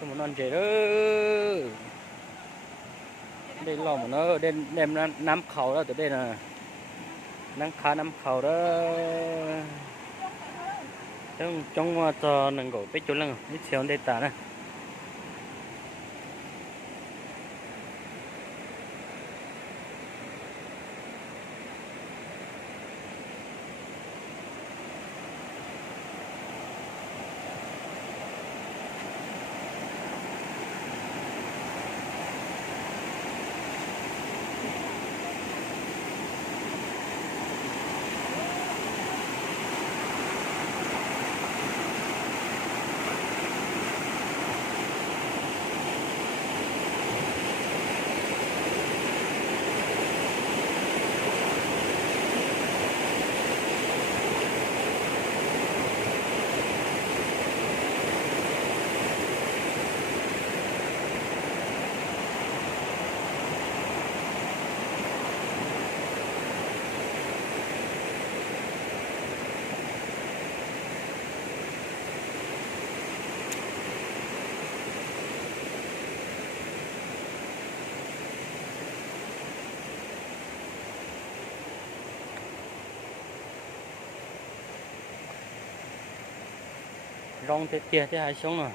tôi muốn ăn gì đó đây lò mà nó đem đem nắm khẩu đó từ đây nè nắm khá nắm khẩu đó trong cho nâng gỗ bé chỗ lưng ít xíu đây ta nè rong thế kia thế hai xuống rồi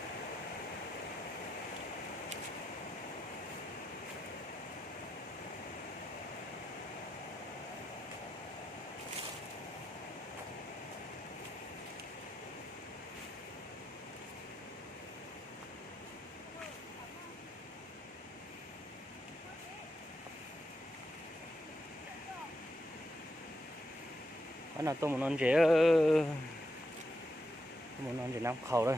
cái nào tôi muốn ăn gì tôi muốn ăn gì nắm khẩu đây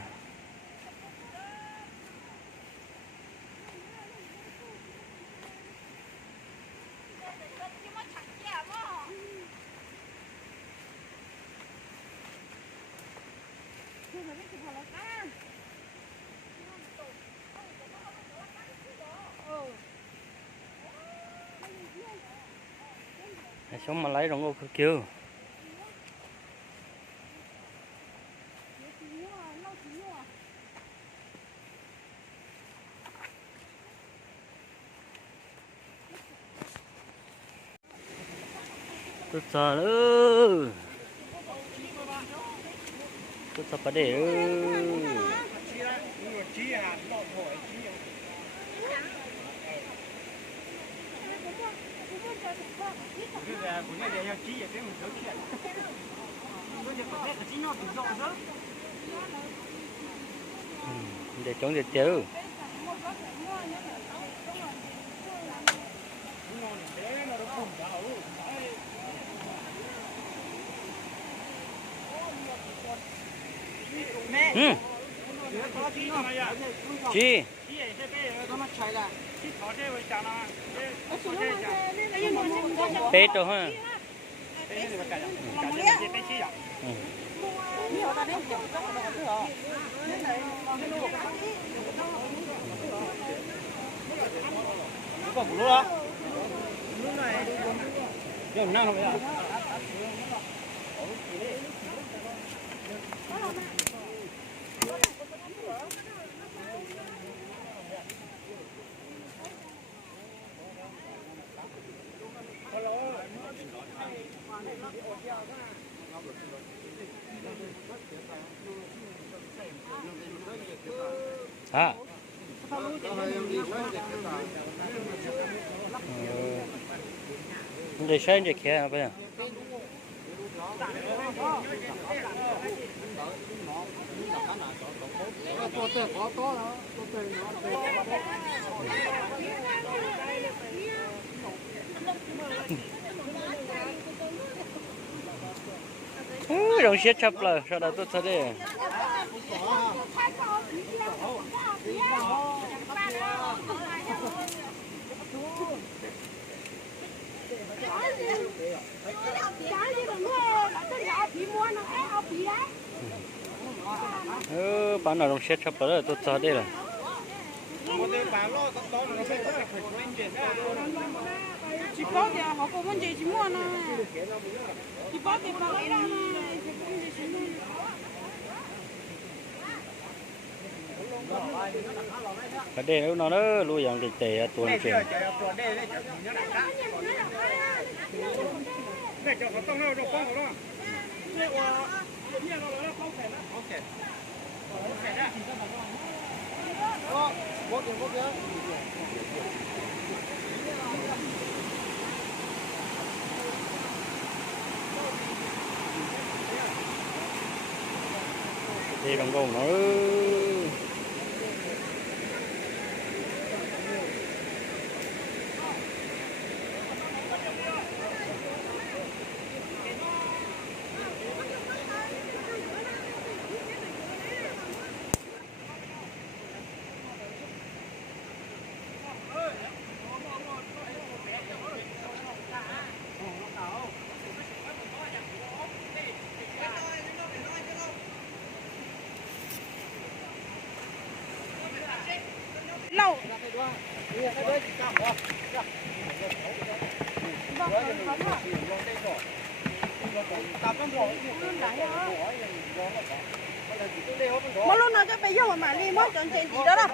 sống mà lấy rong ô kêu tôi sợ nữa tôi sợ phải để để chống dịch chứ chi bé rồi ha còn một lúc đó lúc này giờ năng không vậy à để xem gì kia bây giờ đồng xếp chấp lời sau đó tôi thấy đi bán nào đồng xếp chấp lời tôi thấy đi rồi chỉ có thì họ có vấn đề chỉ mua nó chỉ có thì bảo lấy ra cái đê nó lui dạng tệ tuần chuyển đi đồng gồng nó lâu mà lúc nào cho bây giờ mà đi mất chọn chuyện gì đó đâu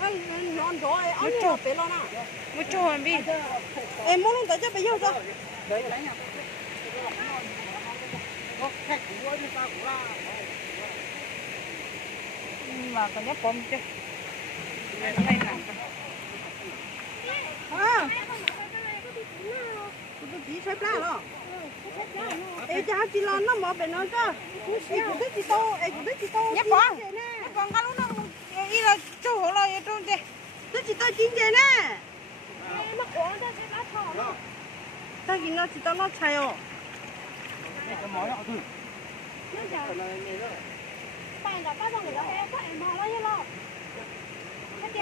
anh non rồi anh chụp về lo nào một chụp em đi em muốn lúc cho bây giờ sao mà còn nhấp bom chứ đây nè à tôi chỉ xếp lá rồi em cho chị lo nó mở bên nó cho em cũng thích chị tô em cũng thích chị tô nhấp bom còn cái lúc nó ý là chỗ hồ rồi trong đây thích chị tô chín vậy nè nó khó ra xếp lá thò ta nhìn nó chị tô nó chạy rồi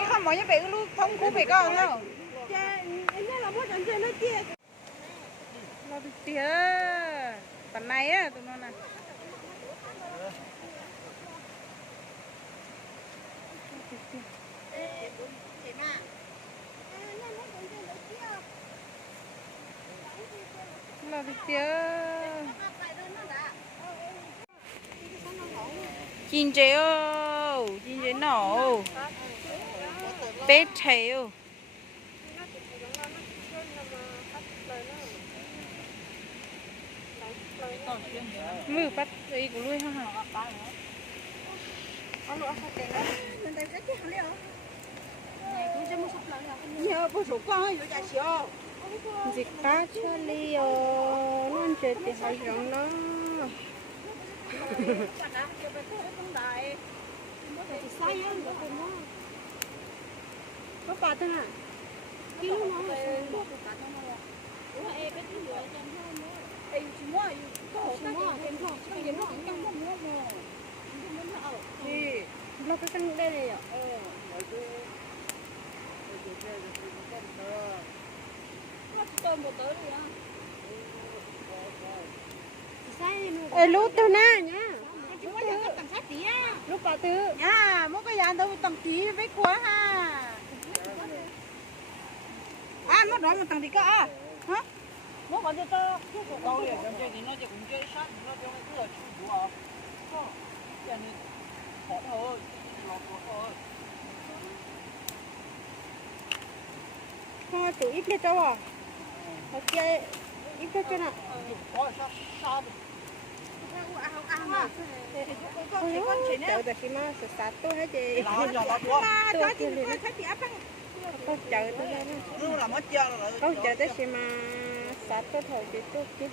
không mọi người bị luôn thông khu bị con đâu em nói là mỗi trận chơi nó chia nó bị chia tầm này á tụi nó nè nó bị chia chín chế nổ bé thèo mưa bắt đi của lui ha nhớ bố số con ấy giá xíu dịch cá cho liều non chơi thì hay rong nó có bà thế nào? Kêu nó lo cái căn đây này ạ. Lúc tôi na nhá. Lúc bà tư nha, mỗi cái dàn đâu tầm tí với quá ha. À, nó đó một tầng tí cơ à? Hả? Nó còn cho tao. Đâu vậy? Trong chơi thì nó chỉ cũng chơi sát, nó cho cái cửa chủ à. Cái này khó thôi, lọt thôi. Không tự ít lên đâu à? Ok, ít lên cho nào. Chợ được cái mà sát tôi hết chị. Tôi kia liền. Có chợ tôi ra nè. Có chợ tới xem mà sát tôi thôi chị tôi kia.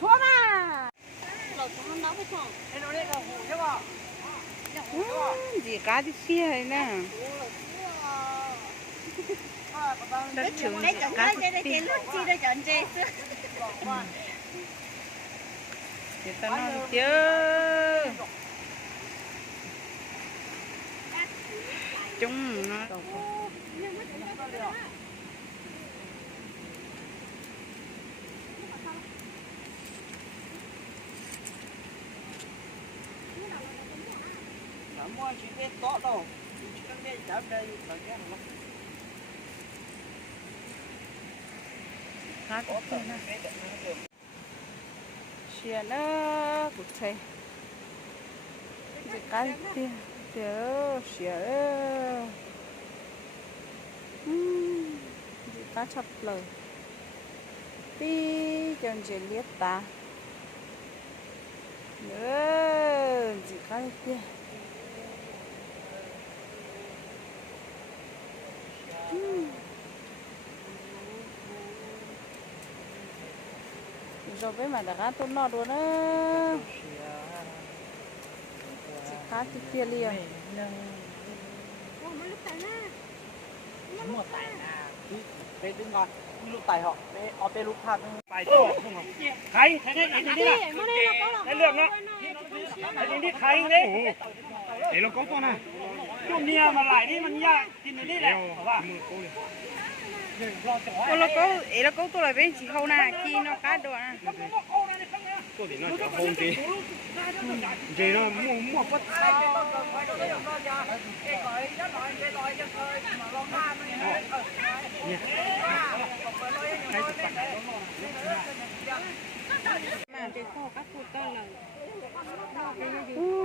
Chua mà. Gì cá đi xia này nè. Đất trường cá tiền chị ta nói chứ chúng nó mua chỉ biết có đâu chỉ cần biết chả đây là cái khá có tiền ha xìa nó cũng thấy cái cái tiền xìa cá chập lời đi chân chỉ liếc ta nữa chỉ cá tiền rồi với mà đã cá tốt nọ luôn á chỉ cá tiền liền đây đứng ngon lúc tài họ đây ở đây lúc khác tài to không không khai khai đấy đi đi cái lượng đó cái đi khai đấy để nó có con này chung nia mà lại đi mình nhá thì nó đi này hả nó có tôi là bên chỉ khâu nè chi nó cá đồ à tôi để nó chở hôn tí gì nó mua quất mà cái kho các cụ to là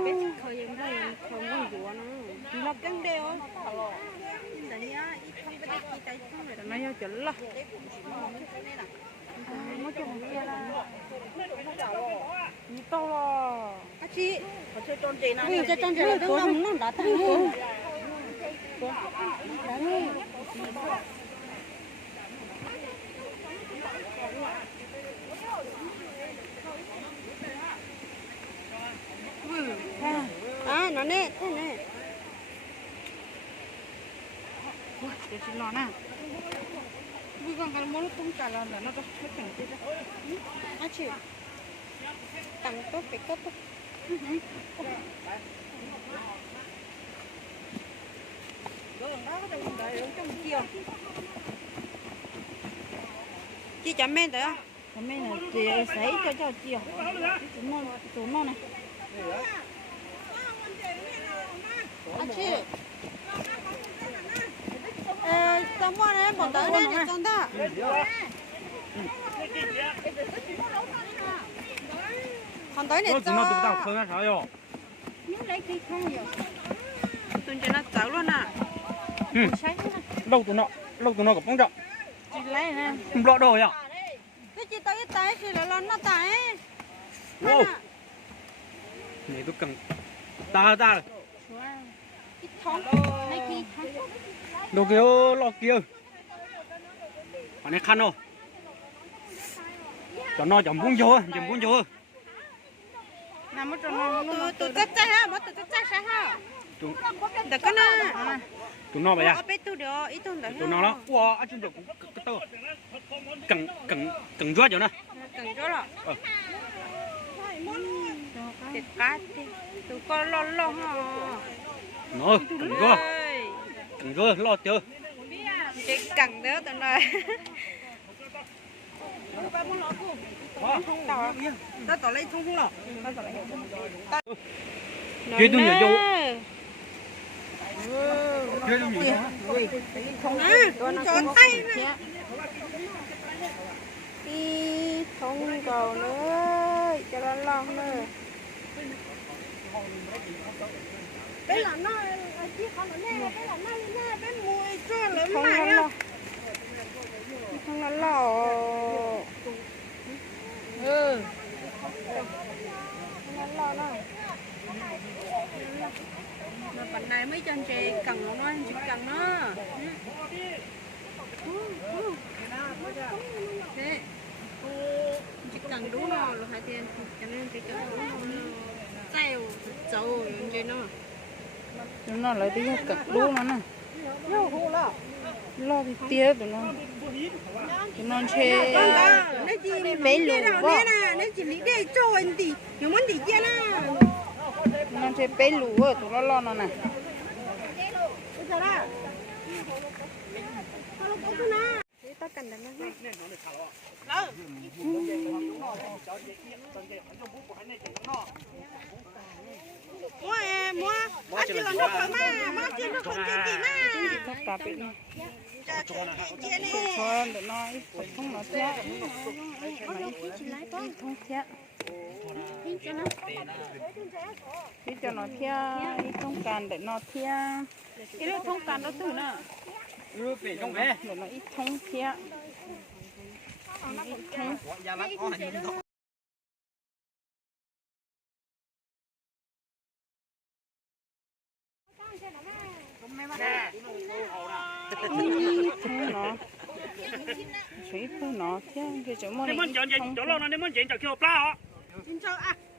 cái khởi hiện đây không có dũa nó lọc căng đều tại nhá ít không có cái tay không này nó nhau chuẩn là nó chồng kia là như to là chị có chơi tròn chị nào chơi tròn chị là tôi không nó đã tăng hơn à nó nè thế nè để xin lỗi nè bây giờ cái món không trả lời nó có hết cảnh gì đó à chị tặng tốt cái cấp chị chấm men đấy chấm men này chị sấy cho chị chủ món này à chị tao mua này bỏ tới đây để con ta còn tới để cho nó tụt tao không sao yo lấy cái không nhiều tôi cho nó cháu luôn à lâu tụi nó có bóng trọng chị lấy nè không lọ đồ nhở cái chị tới cái thì là nó tái này tôi cần ta cái thong lấy cái thong đồ kia lọ kia còn này khăn đâu cho nó chậm bún vô nằm ở trong nó tụi chắc chắc ha mất tụi chắc chắc ha được cái nào tụi nó vậy à bé tụi đó ít tụi đó tụi nó đó wow ăn chung được cái tơ cần rớt vậy nè cần rớt rồi thịt cá tụi con lo ha nó cần rớt lo chưa chị cần đó tụi nó ta tỏ lấy không lọ kia tôi nhớ vô không tròn tay nè đi không cầu nữa cho nó lon nữa đây là nó chỉ không là nè đây là nó bên mùi cho lớn này không là lò mà phần này mấy chân trẻ cần nó chỉ cần nó thế chỉ cần đúng nó là hai tiền cho nên chỉ cần đúng nó xèo dầu như nó lấy tí cực đúng nó nè lo thì tiếc tụi nó chơi mấy lũ quá nó chỉ lý để cho anh thì nhiều món thì kia na nó chơi mấy lũ rồi tụi nó lo nó nè ta cần nó mua chỉ là nó không mà chỉ nó không chỉ mà là bị cho để nói không nó thế không thế đi cho nó thế đi thông cảm để nó thế cái đó thông cảm đó từ nè Rửa về trong về. để nó ít thông thế ít thông Dạ bác có hành động. thế nó thấy thế nó thế cái chỗ mà Nếu muốn chọn gì chỗ lo nó nếu muốn chọn chọn kêu pla họ.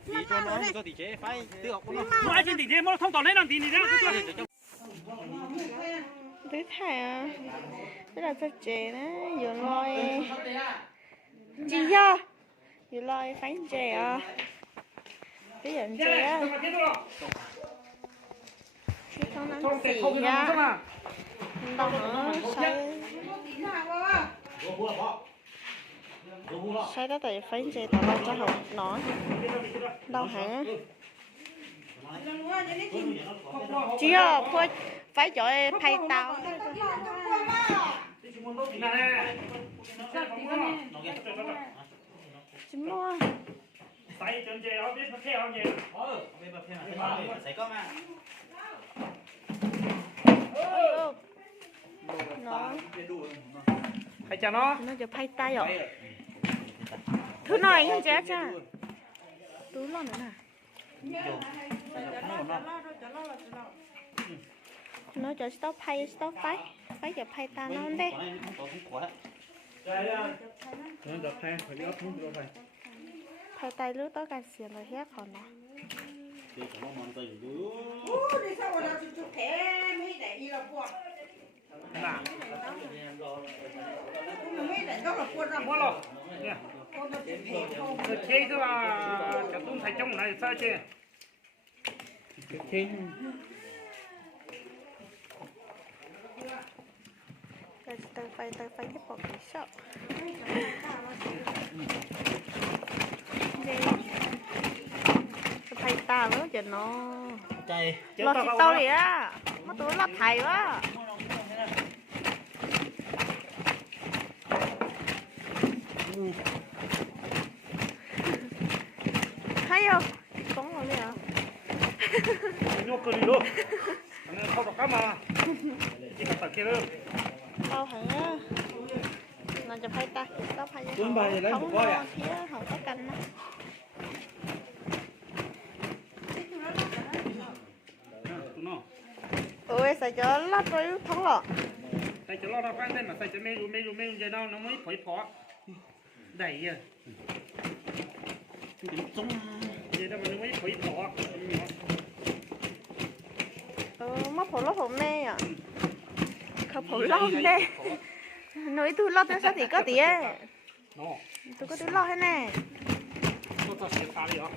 thì cho nó có thì chế phải tự học nó Nó ai trên thì thế mà thông tỏ lấy làm gì nữa. thứ thầy à thế là cho trẻ đấy vừa lôi gì do vừa lôi phán trẻ à cái gì trẻ á cái con nắm xì á đâu hả sai đó tại phán trẻ tao đâu cho học nó đâu hả chỉ à phải chọi thay tao chính luôn Tại chân chơi họ biết phát theo không vậy? bên bờ phía này sẽ có mà nó Hay cho nó.จะไพ่ใต้หรอทุนหน่อยคุณแจ๊คจ้ารู้หรอหนูน่ะnóจะ stop ไพ่ stop ไฟจะไพ่ตาน้องเด้ Nó đập thay phải ấp không được phải. ไพ่ไตรู้ต้องการเสียงอะไรแค่ขอเนาะ thì nó mòn tay đủ Nào. Mua lo. Nè. Chơi tức là cả tung thành trong này sao chơi? Chơi. เราจะเติมไฟที่ปกติชอบจะไพ่ตาแล้วจะเนาะ chạy รอสิเตาเลยอ่ะมาตัวรอไทยวะhay không có rồi nè Nhô cơ đi luôn. Anh không được cắm mà. Chỉ cần tập kia thôi. tao hả nóจะไพ่ตาตาไพ่ยัง Tuấn bài lấy một coi à? phía họ có canh á Nó. ôi sao cho lót rồi thắng lọ Tại chỗ lo ra quanh tên mà tại chỗ mê vậy đâu nó mới phổi phó. Đẩy à. sống Vậy đâu mà nó mới phổi phó. mất phổ lót phổ mê à không phổ lót mê nói tôi lót tôi sao thì có tía Nó. tôi có tôi lót hết nè Nó ta sẽ phá đi hả?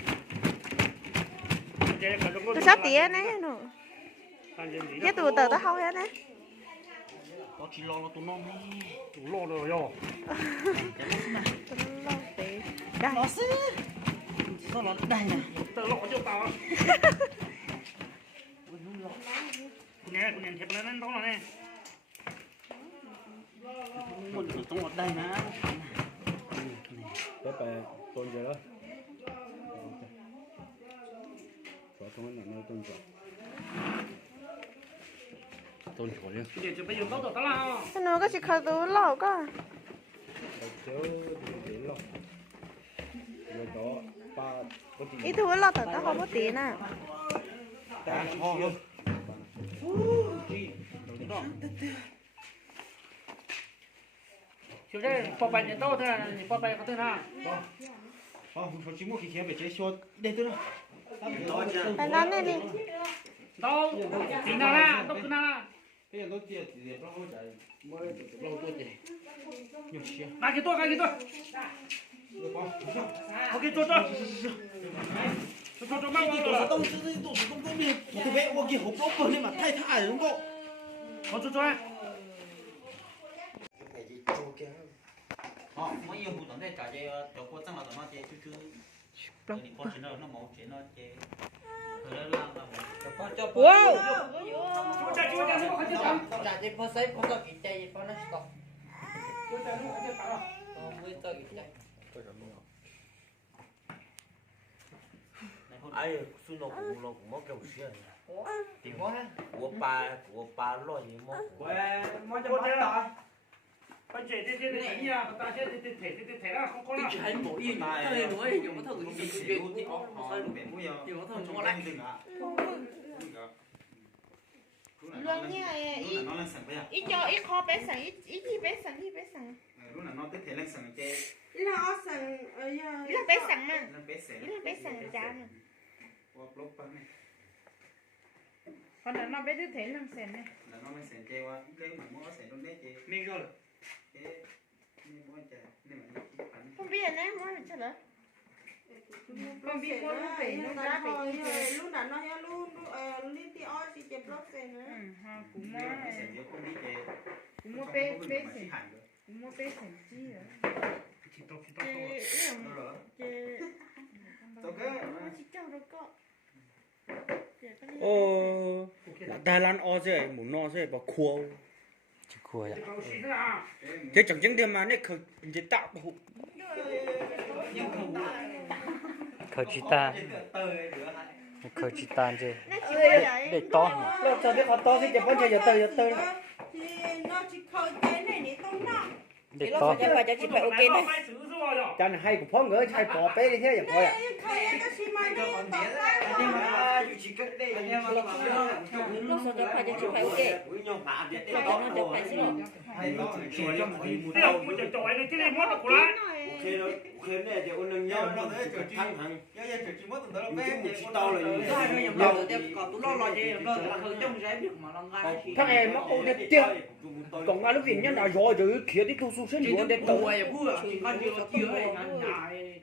tôi sao tía nè nó cái tụi tờ tao không hết nè có chỉ lo tụi nó Đủ lo rồi rồi. tôi lót tí đây nó xí sao nó đây nè Tớ lo cho tao á. Cô nè thiệp lên đó nè. một trong một đây nè Cái bè tôn giờ đó. Có con là nơi tôn rồi. Tôn rồi nhá. Bây giờ bây giờ tốt rồi tao lao. cái nó có chỉ khởi tôi lót có Chớ đến lo. Rồi đó ba có gì ít tôi lót tờ tao không có tía nè ta ho luôn Chiều đây bỏ bài nhận tốt thế là bỏ bài có tên nào? không chỉ mua khi về chế xua đây tôi bạn nói này đi Đâu? Tính nào ra? Đâu cứ nào ra? bây giờ tôi tiền thì nó không chạy mới lâu tôi tiền nhiều xe Cái tôi. Ok cho. Cho mang tôi là tôi biết tôi vẽ qua kia hộp lốp rồi nhưng mà thay thả đúng không cho em. họ mấy yêu hụt này cả chơi cho cô tăng là tao chơi chú wow Dạ thì phô sấy phô tao kỹ chạy phô nó stop. Mới tao kỹ chạy. ai xuân nó cũng mất kiểu xưa thì của bà lo gì mất Mới cho bắt tao. Bây giờ thế này nha, ta sẽ thể là không có Cái nào. chuyện bộ yên mà thôi rồi, dùng cái thằng gì chuyện thì ó sai luôn. Dùng cái thằng cho lại. Luôn nha, ít cho ít kho bé sẵn, ít gì bé sẵn. lúc nào nó tới thể lên sẵn chơi đi là ở sân ở Ít là bé sẵn mà, nó bé sẻ ít là bé sẵn chán mà. qua blog bắn này Còn là nó bé đứa thế làm sẵn này. là nó mới sẻ chơi qua lấy mà mua sẻ luôn đấy chơi Mình rồi. chơi nên mua chơi nên mà bắn Không biết này, mua được chưa đó? con biết con nó phải nó ra phải luôn đã nó luôn liên ti oi thì chụp lót xe nữa Cũng nếu mà sẻ chơi không đi chơi cũng mua bé sẻ sẵn, hẳn rồi cũng mua bé sẵn chi rồi. Chỉ tao. tôi cứ Chỉ cho nó có. ô Đài Loan o dễ muốn no dễ bảo khô chỉ khô vậy Tao xí thế nào? cái chẳng chứng điểm mà này khởi chỉ tạo hộ khởi chỉ ta khởi chỉ ta chứ Nó chỉ vậy. để to Lo cho biết có to thì chỉ có chơi giờ từ. thì nó chỉ khởi cái này để tông nó để to Phải xử rồi rồi. Chăn hay của phong ngỡ chạy bỏ bé đi thế chẳng thôi à. khởi cái xi măng này tông nhưng nó mà chỉ cách đây nhưng mà Lúc sau đó phải cho chị phải ok. với nhau phá điện Phải cho nó được phải xin lỗi. hay nó chỉ cho một tí một Bây giờ bây giờ trội này cái này mua được của lại. ok rồi ok này thì ôn nâng nhau nó thấy chỉ thắng thắng giờ giờ chỉ mất từng đó là nhưng bé một chỉ tao là gì Còn tôi lo lo gì, nó là hơi trong rẽ việc mà nó ngai. Thằng em nó ôn đẹp tiếc. Còn ai lúc viên nhân đã rồi rồi kia đi tu su sen Chỉ luôn tôi để bùa tàu. vậy bùa, chỉ con chưa chưa ấy ngắn ngại.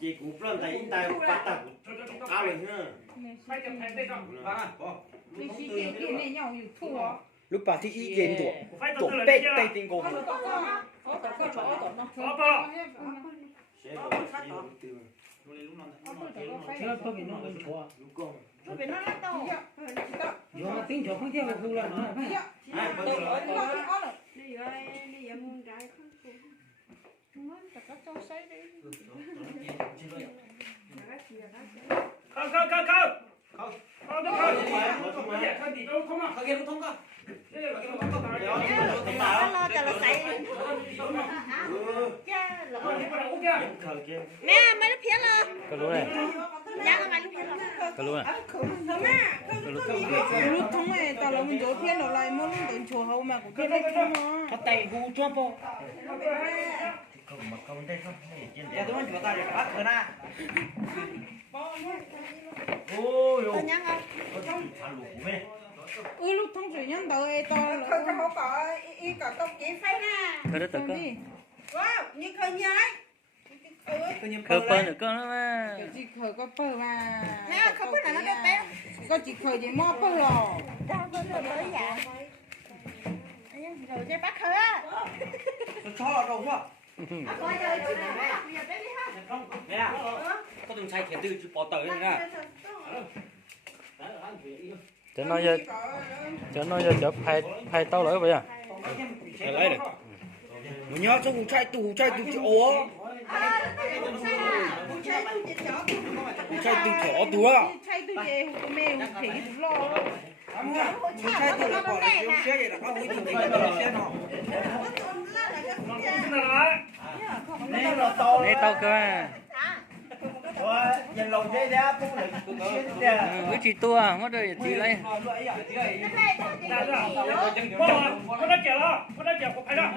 chỉ cũng lần thấy tay bắt tay cao lên nữa Phải cho thành đây không? Lúc bà thì ý kiến của Phải tổ từ từ tê là tê tình cô. Có bao. sẽ có chỉ từ Chưa tôi bị nó bên chùa. lúc con Nó phải nó lắc đâu. Giờ mà tính chỗ không theo được luôn nữa. đi rồi đi ở muôn trái không Nó phải có cho sấy đi. Không. Không được không? Bây giờ không thì đâu không à? Khởi kia nó thông cơ. Bây giờ cái nó có Nó lo cho là sấy. Cha lỡ. khởi kia Mẹ mấy lúc phía lên. cái lúa này Giá nó mấy lúc phía lên. cái lúa này lúc thông này tao là mình chỗ thiên đầu lại muốn đến chùa hậu mà của thiên đây không mà Có tay hu cho po. không mà không đây không trên Dạ tôi muốn chúng ta để bắt cơ na. ôi Tôi nhắn không? thằng lũ mẹ lúc thông水nhân tới tao là không có có ý có công chỉ phải na khởi đất cơ wow như khởi nhái khởi bơ được cơ đó mà chỉ khởi có bơ mà Nè, không biết là nó đâu bé. có chỉ khởi chỉ mò bơ lò Đâu có rồi tới dạ. Rồi chơi bắt thôi á. Tôi cho là đâu quá. Bây giờ bé đi ha. Nè. Có từng sai thiệt tư chứ bỏ tới nha. cho nó giờ chụp hai tao lại bây giờ Lấy được. Nó nhớ cho hù trai tu chứ ố. Hù trai tu chó tu á. chay tu về hụt mèo thì tu lo Hù trai tu là bỏ lại chiếu xe vậy là có hù tu thì có xe nó. nên là to này tao cơ à dần lòng dễ ra cũng là cũng xuyên cái chị tua mất rồi chị lấy Có đã chèo đó, có đã chèo có phải đó.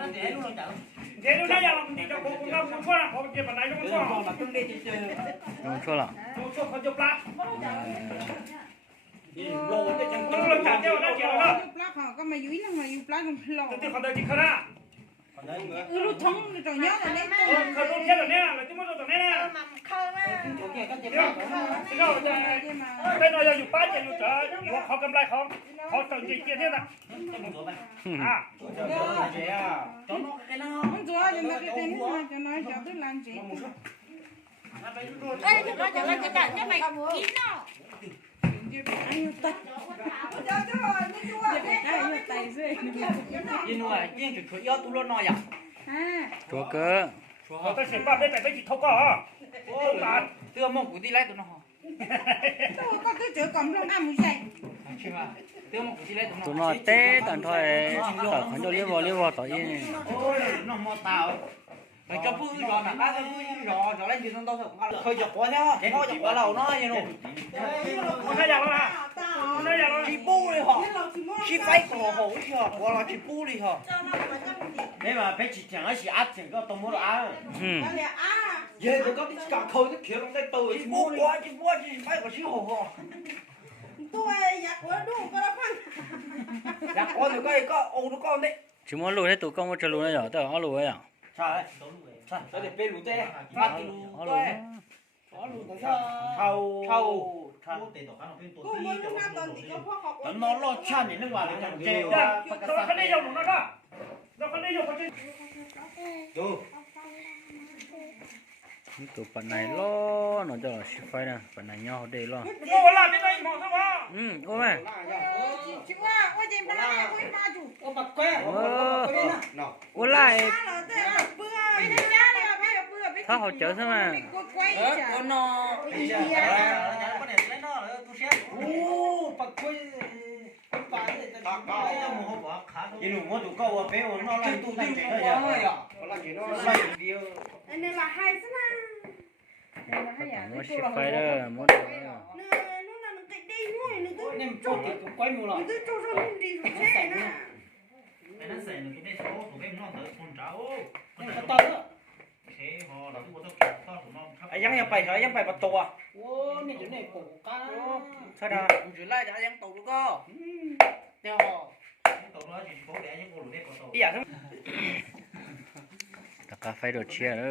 Thế nó đã làm thì cho cũng không có là có chuyện mà này nó không có. không cho là Không cho không cho plá. Lô cái chân Nó là chả chèo đã chèo đó. plak họ có mày dúi nó mày dúi plak không lo Thì không được thì không ra. lúc thông trồng nhớ là lấy khơi luôn thế rồi nè là chúng nó rồi nè khơi mà bên nàyอยู่ป้าจะอยู่เจออยู่เขากำไรของเขาสนใจเกียร์เนี่ยนะkhông chúa cho nó cái tên cho nó cho tôi làm gì ê cho nó cái cả cái mày kín nó yên rồi yên chỉ chuột yếu tu luôn nói à chúa cơเขาต้องเสียบ้านได้แต่ไม่จิตเขาก็ตา tưa mong của đi lấy tụi nó tôi có cái chữ cầm trong ăn một giây chứ mà tưa mong của đi lấy tụi tụi nó nó té tận thôi tao không cho liêu vào tao yên ôi nó mò tao mày cho bự rồi mà ba cái bự rồi lấy gì trong tao thôi khơi chọc quá nhá nó chọc quá lầu nó vậy nè ไม่ใช่อย่างนั้นนะไม่ใช่อย่างนั้น chỉ bu đi họ chỉ phải cổ hổ chứ họ hoặc là chỉ bu đi họ nếu mà phải chỉ chẳng chỉ ăn chẳng có tôm mua đồ ăn về thì có cái cả khơi cái kiểu trong tay tôi chỉ bu quá chỉ phải có chỉ hổ họ tôi giặt quá đủ có nó phăng giặt con thì có ô nó con đấy chỉ muốn lùi hết tụi con một chân lùi nữa tao ăn lùi à trời sao để bê lũ tê bắt lũ lùi thâu cô muốn lúc nào toàn thì có khoa học nó lo chăn thì nước ngoài thì chẳng treo เราคันนี้ยกหนุนนะก็เราคันนี้ยกเขาจะ tụi bạn này lo nó cho là ship phai nè bạn này nhau đây lo ก็เวลาไม่ได้หมดใช่ไหม ôm này chị qua ôi chị bà lại ôi ba chủ ô bạc que ôm lại thao họ chở sao mà con nó bạc que cái lũ mua tụ câu ở phía nó lại tụ tay cái đó nên là hai thế nào nó ship phai đó muốn nó là nó chạy đi nuôi nó cứ nem cho thì cũng quay mù rồi nó cứ cho nó đi thế nè nó sẽ được cái số của em nó tới con cháu nem có tơ đó thế họ là cũng có cái to của nó ai dăng nhập bài rồi dăng bài bật tù à ô này chỗ này cổ cá sao đó chỉ lại đã dăng tù cơ theo họ tàu nó chỉ có để những con lũ đẹp của tàu ý à tất cả phải đồ chia đó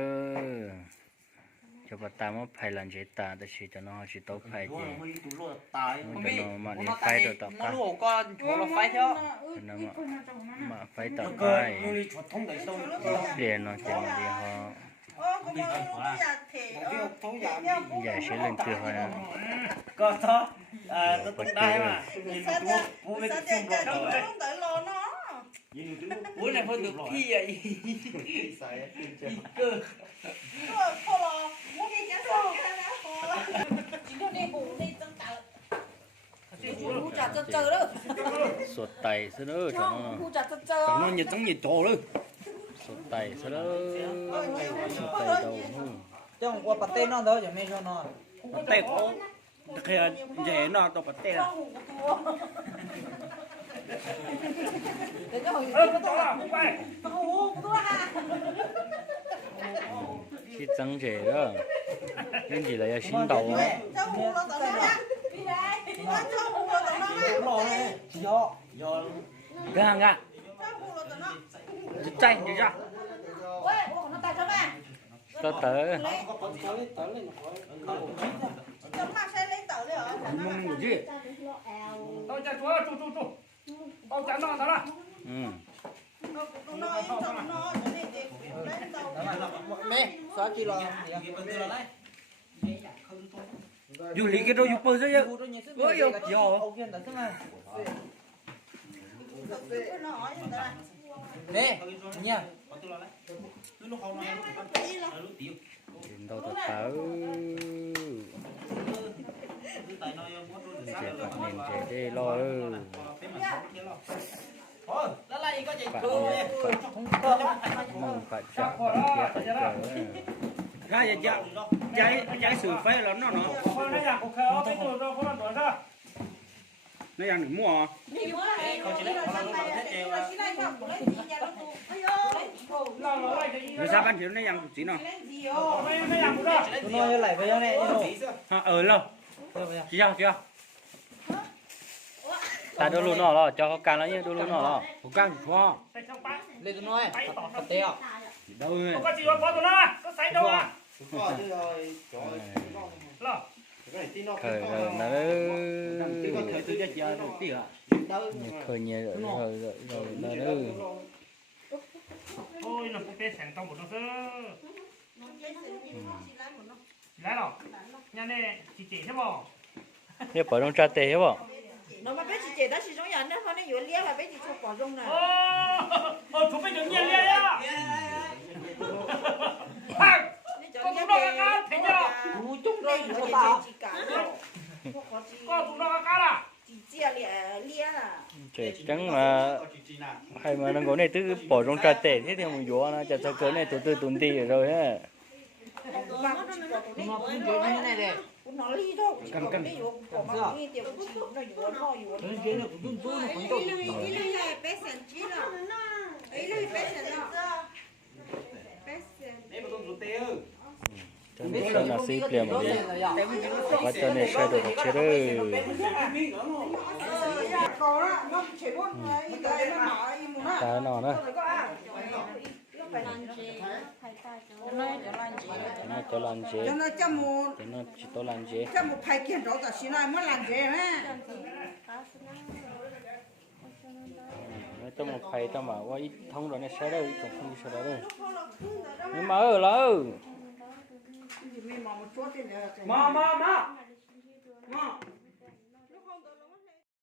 cho bà ta mới phải làm gì ta để chỉ cho nó chỉ tao phải gì không biết cho nó mà đi nó phải tại đồ tất nó cả lùa con chỗ nó phải theo cho nó mà phải tất cơ cả nuôi chuột thông đấy đâu liền nó chỉ mà đi họ giải sẽ lên từ họ có đó tôi cũng đây mà bố lên chung rồi bữa này hơn được thi vậy cơ sụt tay sẽ đỡ cho nó nhiệt giống nhiệt tổ luôn sụt tay sẽ đỡ sụt tay đầu chứ không qua bật tên nó đâu chẳng nên cho nó bật tên có khi dễ nó tao bật tên khi trắng trẻ đó nên chỉ là xin đầu cái hàng ạ tranh gì ra tớ tớ mông gì tao chạy chúa chú tao chạy nó đó là mẹ xóa chi lo dù lý cái đôi dục bơ chứ ơi yo nè nha đến đâu tớ tớ trẻ phạt nền trẻ đê lo mong phải chạm kia phải chờ ra giờ trái sủi phế lớn nóคนละอย่างของเขาไปตัวเราคนละตัวซะ nó ăn được mua à rồi sao ban chiều nó ăn chỉ nó ไม่อย่างกูซะ nó lại với nhau này ha ở lâu chị sao ta đôi luôn nó lo cho họ càng nó như đôi luôn nó lo một căn hoa ใส่ช่องปลา lên tôi nói ไปต่อ có té à đâu rồi ก็จีว่าพอตัวน่ะก็ใส่ตัวอ่ะ có chứ rồi trời เหรอ cái này tí nó khởi rồi nó tí có thời tư cho chị ơi tí à đâu khởi nhiều rồi nó nữa โอ้ยเราเป็นแสงตรงหมดแล้วเซ้อแล้วหรอเนี่ยเนี่ยจีจีใช่ป่ะ thế bỏ trong tra tê hết bỏ nó mà bé chị trẻ đã chỉ trong nhà nó phải nhiều lia là bé chị cho bỏ rong này โอ้ถูกไปอย่างเงี้ยเลยอ่ะพัง ก็ถูกแล้วกันถึงจะรู้จุกเลยเขาจะจีกันก็ถูก ก็ถูกแล้วกันล่ะ จีเจียเลียล่ะ trẻ trắng mà hay mà nó có này cứ bỏ trong tra tê thế thì mình vô nó chả sao cỡ này tụi tuần ti rồi á mà nó cũng chơi như này đây nó ly thôi cầm đi vô mà đi tiểu chỉ nó vô thôi vô nó chơi nó cũng run run nó cũng tốt cái này bé sẵn chí là ấy là bé sẵn là bé sẵn đấy mà tôi tê ơi cho nên sao là xí liền mà đi và cho nên sao được chế đấy có đó nó chỉ muốn cái nó mở im muốn ta nó nữa nó cho làm chế cho nó cho một thì nó chỉ to làm chế cho một phải kiện đó là xin ai mới làm gì mà nó cho một phải tao mà qua ít thông rồi nó sẽ đâu còn không đi sao đâu nhưng mà ở lỡ mình mà một chút thìมา